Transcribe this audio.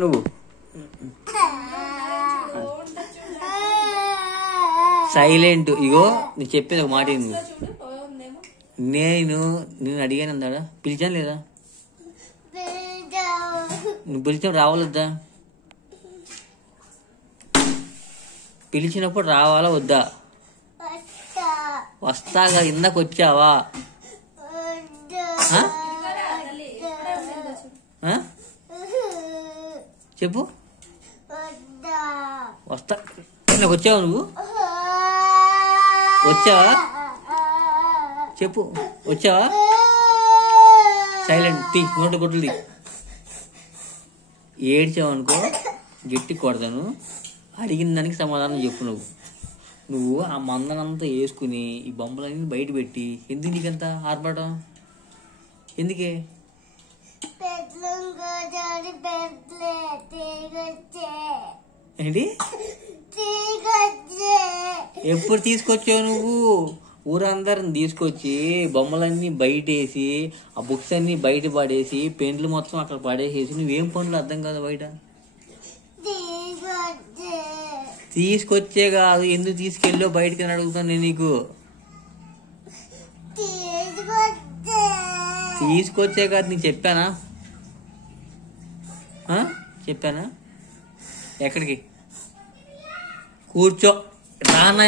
నువ్వు సైలెంట్. ఇగో నేను చెప్పేది ఒక మాట. నేను అడిగాను అందాడా? పిలిచాను లేదా? నువ్వు పిలిచావు రావాలొద్దా? పిలిచినప్పుడు రావాలా వద్దా? వస్తాగా. ఇందాక వచ్చావా? చెప్పు. వస్తా. నాకు వచ్చావా? నువ్వు వచ్చావా? చెప్పు. వచ్చావా? సైలెంట్. తీ నోటి కొట్టులు తీ. ఏడ్చావనుకో గట్టి కొడతాను. అడిగిన దానికి సమాధానం చెప్పు. నువ్వు ఆ మందనంతా వేసుకుని ఈ బొమ్మలన్నీ బయట పెట్టి ఎందుకు నీకంత ఆర్పడం? ఎందుకే? ఏంటి? ఎప్పుడు తీసుకొచ్చావు నువ్వు? ఊరందరిని తీసుకొచ్చి బొమ్మలన్నీ బయట వేసి ఆ బుక్స్ అన్ని బయట పడేసి పెన్లు మొత్తం అక్కడ పడేసేసి నువ్వేం పనులు అర్థం కాదు బయట తీసుకొచ్చే కాదు. ఎందుకు తీసుకెళ్ళో బయటకి అడుగుతాను నేను నీకు. తీసుకొచ్చే కాదు. నీకు చెప్పానా? చెప్పానా? ఎక్కడికి? కూర్చో. రానా